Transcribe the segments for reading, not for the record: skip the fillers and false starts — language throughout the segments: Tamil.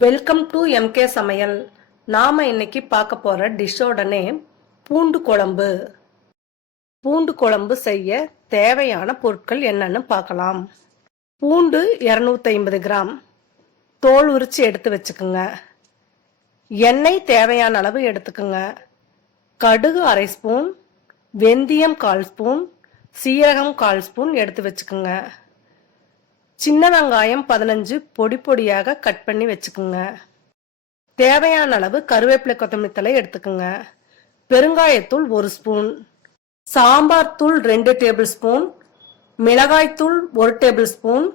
வெல்கம் டு எம்கே சமையல். நாம இன்னைக்கு பார்க்க போற டிஷ்ஷோட நேம் பூண்டு குழம்பு. பூண்டு குழம்பு செய்ய தேவையான பொருட்கள் என்னன்னு பார்க்கலாம். பூண்டு 250 கிராம் தோல் உரிச்சு எடுத்து வச்சுக்குங்க. எண்ணெய் தேவையான அளவு எடுத்துக்குங்க. கடுகு 1/2 ஸ்பூன், வெந்தயம் 1/4 ஸ்பூன், சீரகம் 1/4 ஸ்பூன் எடுத்து வச்சுக்குங்க. சின்ன வெங்காயம் 15 பொடி பொடியாக கட் பண்ணி வச்சுக்குங்க. தேவையான அளவு கருவேப்பிலை கொத்தமல்லி தழை எடுத்துக்குங்க. பெருங்காயத்தூள் 1 ஸ்பூன், சாம்பார் தூள் 2 டேபிள் ஸ்பூன், மிளகாய்த்தூள் 1 டேபிள் ஸ்பூன்,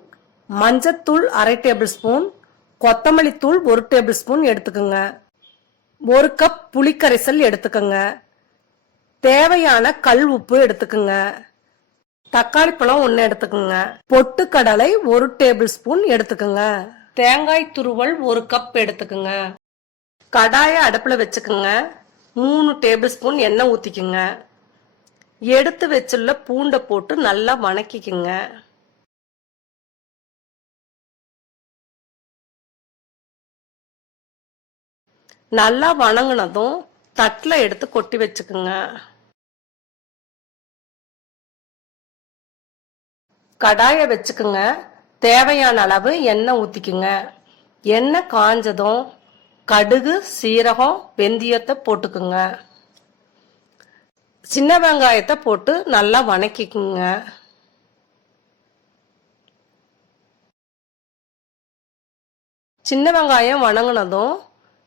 மஞ்சத்தூள் 1/2 டேபிள் ஸ்பூன், கொத்தமல்லி தூள் 1 டேபிள் ஸ்பூன் எடுத்துக்குங்க. 1 கப் புளிக்கரைசல் எடுத்துக்குங்க. தேவையான கல் உப்பு எடுத்துக்குங்க. தக்காளி பழம் 1 எடுத்துக்குங்க. பொட்டுக்கடலை 1 டேபிள் ஸ்பூன் எடுத்துக்குங்க. தேங்காய் துருவல் 1 கப் எடுத்துக்குங்க. கடாயை அடுப்புல வச்சுக்குங்க. 3 டேபிள் ஸ்பூன் எண்ணெய் ஊத்திக்குங்க. எடுத்து வச்சுள்ள பூண்டை போட்டு நல்லா வணக்கிக்குங்க. நல்லா வணங்கினதும் தட்டுல எடுத்து கொட்டி வச்சுக்குங்க. கடாயை வச்சுக்குங்க. தேவையான அளவு எண்ணெய் ஊத்திக்குங்க. எண்ணெய் காஞ்சதும் கடுகு, சீரகம், வெந்தயத்தை போட்டுக்குங்க. சின்ன வெங்காயத்தை போட்டு நல்லா வணக்கிக்குங்க. சின்ன வெங்காயம் வணங்கினதும்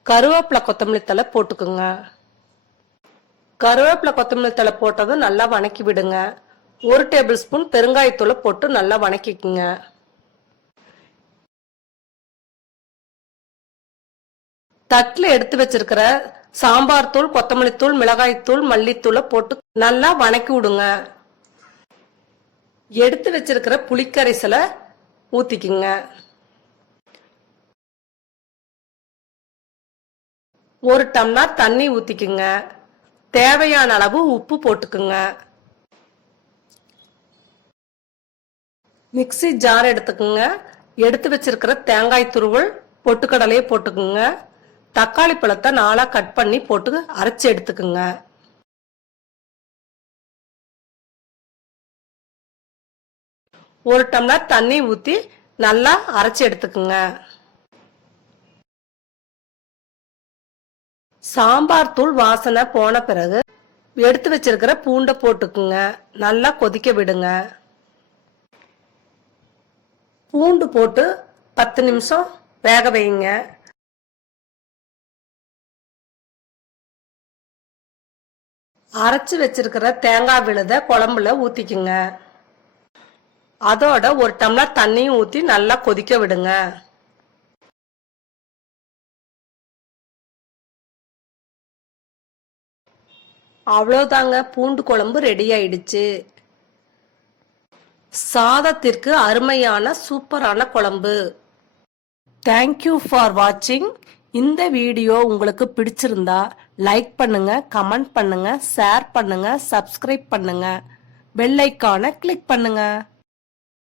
கருவேப்பிலை கொத்தமல்லி தழை போட்டுக்குங்க. கருவேப்பிலை கொத்தமல்லி தழை போட்டதும் நல்லா வணக்கி விடுங்க. 1 டேபிள் ஸ்பூன் பெருங்காயத்தூளை போட்டு நல்லா வணக்கிக்குங்க. தட்டுல எடுத்து வச்சிருக்கிற சாம்பார் தூள், கொத்தமல்லி தூள், மிளகாய் தூள், மல்லித்தூளை போட்டு நல்லா வணக்கி விடுங்க. எடுத்து வச்சிருக்கிற புளிக்கரைசலை ஊத்திக்குங்க. 1 டம்ளர் தண்ணி ஊத்திக்குங்க. தேவையான அளவு உப்பு போட்டுக்குங்க. மிக்ஸி ஜார் எடுத்துக்குங்க. எடுத்து வச்சிருக்கிற தேங்காய் துருவல், பொட்டுக்கடலையை போட்டுக்குங்க. தக்காளி பழத்தை 4 கட் பண்ணி போட்டு அரைச்சி எடுத்துக்குங்க. ஒரு டம்ளர் தண்ணி ஊத்தி நல்லா அரைச்சி எடுத்துக்குங்க. சாம்பார் தூள் வாசனை போன பிறகு எடுத்து வச்சிருக்கிற பூண்டை போட்டுக்குங்க. நல்லா கொதிக்க விடுங்க. பூண்டு போட்டு 10 நிமிஷம் வேக வைங்க. அரைச்சு வச்சிருக்கிற தேங்காய் விழுத குழம்புல ஊத்திக்குங்க. அதோட 1 டம்ளர் தண்ணியும் ஊத்தி நல்லா கொதிக்க விடுங்க. அவ்வளோதாங்க, பூண்டு குழம்பு ரெடி ஆயிடுச்சு. சாதத்திற்கு அருமையான சூப்பரான குழம்பு. தேங்க்யூ ஃபார் வாட்சிங். இந்த வீடியோ உங்களுக்கு பிடிச்சிருந்தா லைக் பண்ணுங்க, கமெண்ட் பண்ணுங்க, ஷேர் பண்ணுங்க, சப்ஸ்கிரைப் பண்ணுங்க, பெல் ஐகானை கிளிக் பண்ணுங்க.